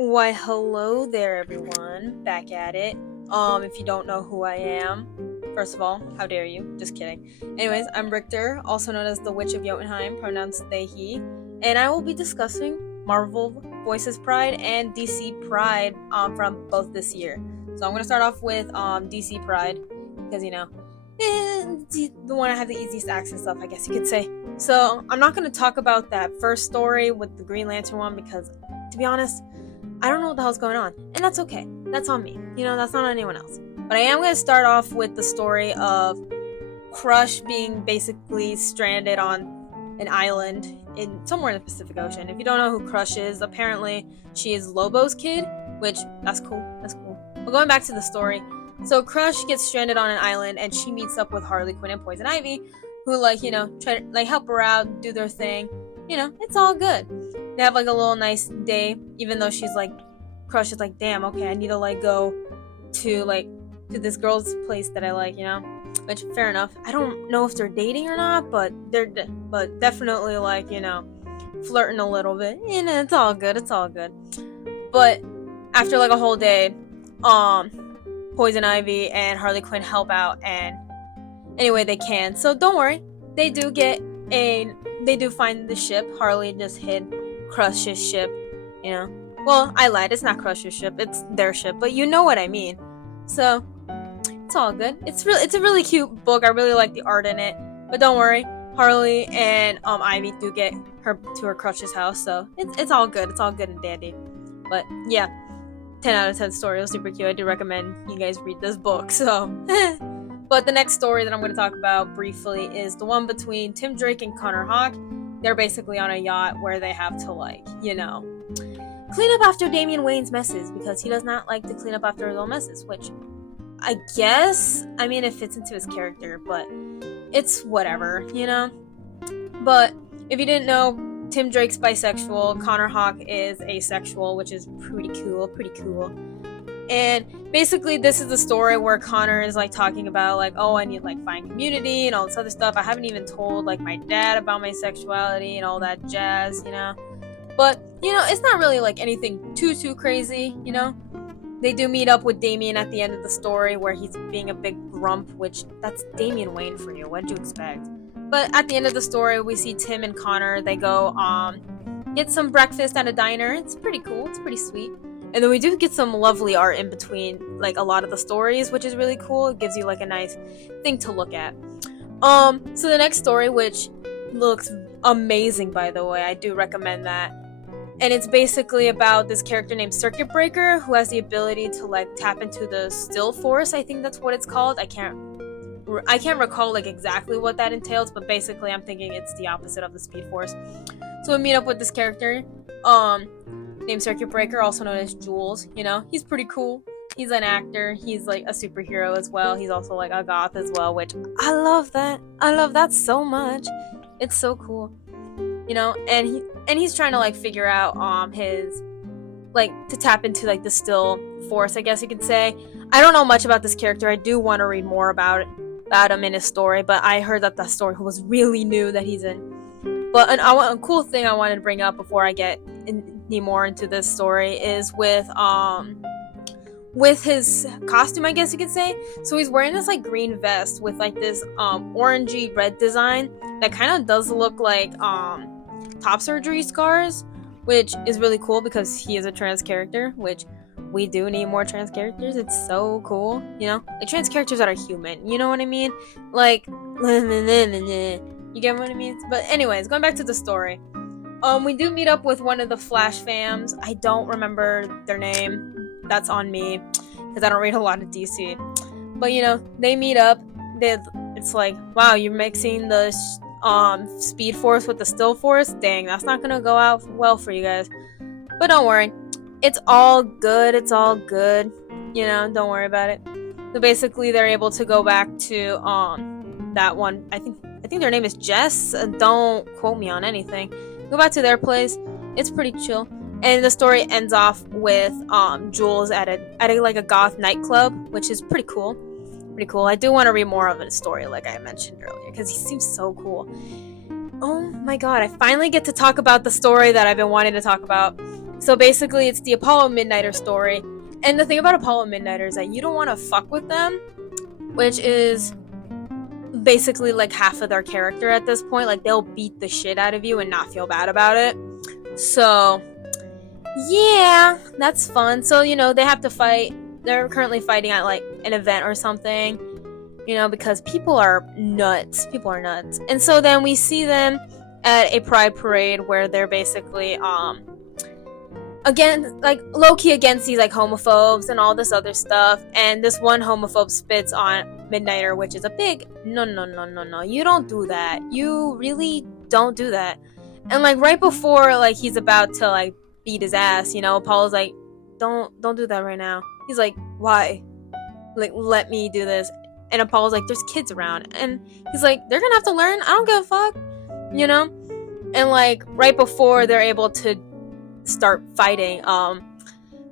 Why, hello there, everyone. Back at it. If you don't know who I am, first of all, how dare you? Just kidding. Anyways, I'm Richter, also known as the Witch of Jotunheim, pronouns they, he, and I will be discussing Marvel Voices Pride and DC Pride from both this year. So I'm going to start off with DC Pride, because, the one I have the easiest access of, I guess you could say. So I'm not going to talk about that first story with the Green Lantern one, because, to be honest, I don't know what the hell's going on, and that's okay. That's on me. That's not on anyone else. But I am going to start off with the story of Crush being basically stranded on an island in somewhere in the Pacific Ocean. If you don't know who Crush is, apparently she is Lobo's kid, which, that's cool. But going back to the story, so Crush gets stranded on an island, and she meets up with Harley Quinn and Poison Ivy, who, try to, help her out, do their thing. It's all good. They have, a little nice day, even though Crush is damn, okay, I need to, go to this girl's place that I like, which, fair enough. I don't know if they're dating or not, but they're definitely, flirting a little bit. It's all good. But after, a whole day, Poison Ivy and Harley Quinn help out, and anyway they can. So don't worry, they do find the ship. Harley just hid Crush's ship, Well, I lied, it's not Crush's ship, it's their ship, but you know what I mean. So, it's all good. It's a really cute book. I really like the art in it. But don't worry, Harley and Ivy do get her to her Crush's house, so it's all good. It's all good and dandy. But yeah, 10 out of 10 story. It was super cute. I do recommend you guys read this book. So, but the next story that I'm going to talk about briefly is the one between Tim Drake and Connor Hawke. They're basically on a yacht where they have to, clean up after Damian Wayne's messes, because he does not like to clean up after his own messes, which I guess, it fits into his character, but it's whatever, But if you didn't know, Tim Drake's bisexual, Connor Hawke is asexual, which is pretty cool. And basically, this is the story where Connor is talking about oh, I need find community and all this other stuff. I haven't even told my dad about my sexuality and all that jazz, But it's not really anything too crazy, They do meet up with Damian at the end of the story where he's being a big grump, which that's Damian Wayne for you. What'd you expect? But at the end of the story, we see Tim and Connor. They go get some breakfast at a diner. It's pretty cool. It's pretty sweet. And then we do get some lovely art in between, a lot of the stories, which is really cool. It gives you, a nice thing to look at. So the next story, which looks amazing, by the way, I do recommend that. And it's basically about this character named Circuit Breaker, who has the ability to, tap into the Still Force. I think that's what it's called. I can't recall, exactly what that entails, but basically I'm thinking it's the opposite of the Speed Force. So we meet up with this character, named Circuit Breaker, also known as Jules. He's pretty cool. He's an actor. He's a superhero as well. He's also a goth as well, which I love that. I love that so much. It's so cool. And he's trying to figure out his to tap into the Still Force, I guess you could say. I don't know much about this character. I do want to read more about him in his story, but I heard that the story was really new that he's in. But a cool thing I wanted to bring up before I get any more into this story is with his costume, I guess you could say. So he's wearing this green vest with this orangey red design that kind of does look like top surgery scars, which is really cool because he is a trans character, which we do need more trans characters. It's so cool, trans characters that are human, you know what I mean? You get what I mean? But anyways, going back to the story, we do meet up with one of the Flash fams. I don't remember their name. That's on me, because I don't read a lot of DC. But they meet up. It's wow, you're mixing the Speed Force with the Still Force. Dang, that's not gonna go out well for you guys. But don't worry, it's all good. Don't worry about it. So basically, they're able to go back to that one. I think their name is Jess. Don't quote me on anything. Go back to their place. It's pretty chill. And the story ends off with Jules at a goth nightclub, which is pretty cool. I do want to read more of his story, like I mentioned earlier, because he seems so cool. Oh my god, I finally get to talk about the story that I've been wanting to talk about. So basically, it's the Apollo Midnighter story. And the thing about Apollo Midnighter is that you don't want to fuck with them, which is basically like half of their character at this point. Like, they'll beat the shit out of you and not feel bad about it. So, yeah, that's fun. So, they have to fight. They're currently fighting at, like, an event or something, because people are nuts. People are nuts. And so then we see them at a pride parade where they're basically, again, like, low-key against these, like, homophobes and all this other stuff. And this one homophobe spits on Midnighter, which is a big no. You don't do that. You really don't do that. And, like, right before, like, he's about to, like, beat his ass, Apollo's like, don't do that right now. He's like, why? Like, let me do this. And Apollo's like, there's kids around. And he's like, they're gonna have to learn. I don't give a fuck. And, like, right before they're able to start fighting,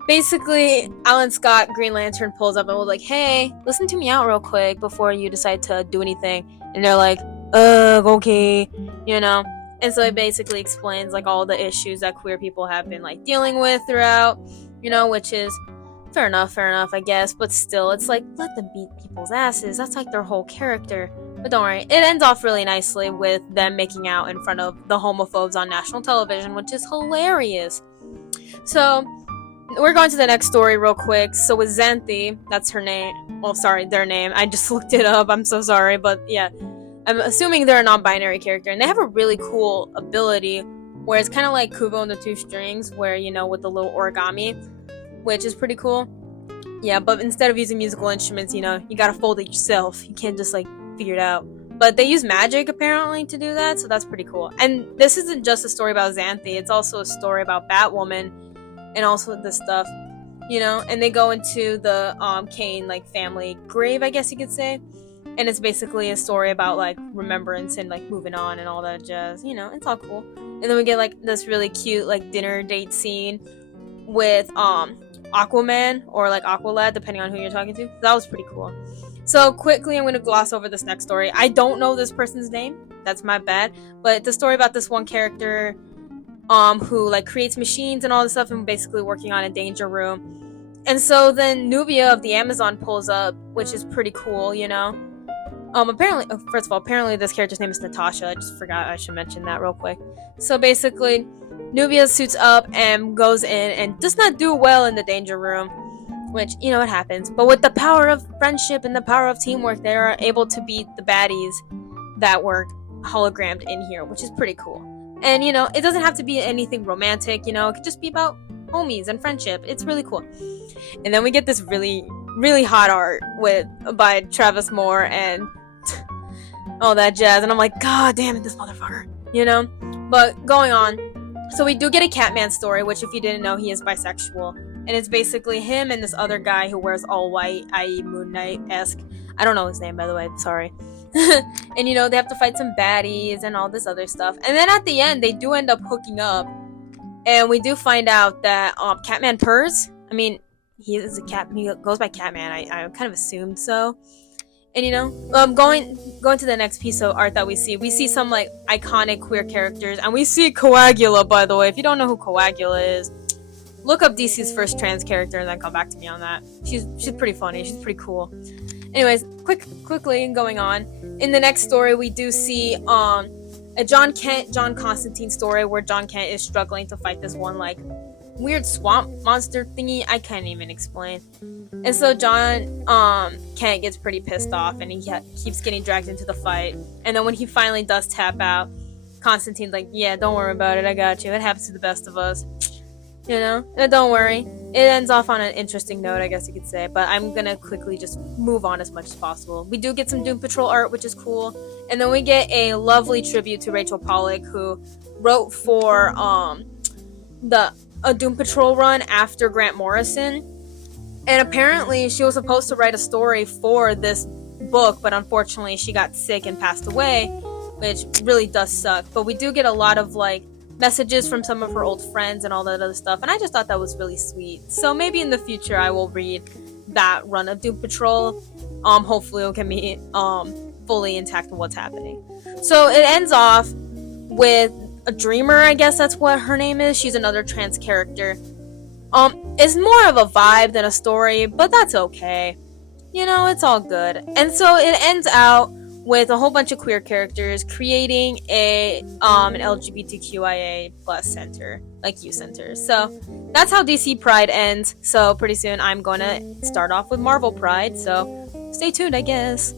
basically, Alan Scott, Green Lantern, pulls up and was like, hey, listen to me out real quick before you decide to do anything. And they're like, okay, And so it basically explains, like, all the issues that queer people have been, like, dealing with throughout, which is fair enough, I guess. But still, it's like, let them beat people's asses. That's, like, their whole character. But don't worry, it ends off really nicely with them making out in front of the homophobes on national television, which is hilarious. So, we're going to the next story real quick. So with Xanthi, that's her name. Well, sorry, their name. I just looked it up. I'm so sorry. But yeah, I'm assuming they're a non-binary character. And they have a really cool ability where it's kind of like Kubo and the Two Strings, where, with the little origami, which is pretty cool. Yeah, but instead of using musical instruments, you gotta fold it yourself. You can't just, like, figure it out. But they use magic, apparently, to do that, so that's pretty cool. And this isn't just a story about Xanthi. It's also a story about Batwoman and also this stuff, And they go into the Kane, like, family grave, I guess you could say. And it's basically a story about, like, remembrance and, like, moving on and all that jazz. It's all cool. And then we get, like, this really cute, like, dinner date scene with Aquaman or, like, Aqualad, depending on who you're talking to. That was pretty cool. So quickly, I'm going to gloss over this next story. I don't know this person's name. That's my bad. But the story about this one character who, like, creates machines and all this stuff and basically working on a danger room. And so then Nubia of the Amazon pulls up, which is pretty cool, Apparently this character's name is Natasha. I just forgot I should mention that real quick. So basically, Nubia suits up and goes in and does not do well in the danger room, which, it happens. But with the power of friendship and the power of teamwork, they are able to beat the baddies that were hologrammed in here, which is pretty cool. And, it doesn't have to be anything romantic, it could just be about homies and friendship. It's really cool. And then we get this really, really hot art by Travis Moore and all that jazz. And I'm like, God damn it, this motherfucker, But going on, so we do get a Catman story, which, if you didn't know, he is bisexual. And it's basically him and this other guy who wears all white, i.e. Moon Knight-esque. I don't know his name, by the way, sorry. And, they have to fight some baddies and all this other stuff. And then at the end, they do end up hooking up. And we do find out that Catman purrs. I mean, he is a cat. He goes by Catman. I kind of assumed so. And, going to the next piece of art that we see some, like, iconic queer characters. And we see Coagula, by the way. If you don't know who Coagula is, look up DC's first trans character and then come back to me on that. She's pretty funny. She's pretty cool. Anyways, quickly going on. In the next story, we do see a John Constantine story where John Kent is struggling to fight this one, like, weird swamp monster thingy. I can't even explain. And so John Kent gets pretty pissed off and he keeps getting dragged into the fight. And then when he finally does tap out, Constantine's like, yeah, don't worry about it. I got you. It happens to the best of us. Don't worry. It ends off on an interesting note, I guess you could say, but I'm gonna quickly just move on as much as possible. We do get some Doom Patrol art, which is cool, and then we get a lovely tribute to Rachel Pollack, who wrote for a Doom Patrol run after Grant Morrison, and apparently she was supposed to write a story for this book, but unfortunately she got sick and passed away, which really does suck. But we do get a lot of, like, messages from some of her old friends and all that other stuff, and I just thought that was really sweet. So maybe in the future I will read that run of Doom Patrol. Hopefully it can be fully intact in what's happening. So it ends off with a dreamer, I guess that's what her name is. She's another trans character. It's more of a vibe than a story, but that's okay. It's all good. And so it ends out with a whole bunch of queer characters creating an LGBTQIA plus center, like youth center. So that's how DC Pride ends. So pretty soon I'm going to start off with Marvel Pride. So stay tuned, I guess.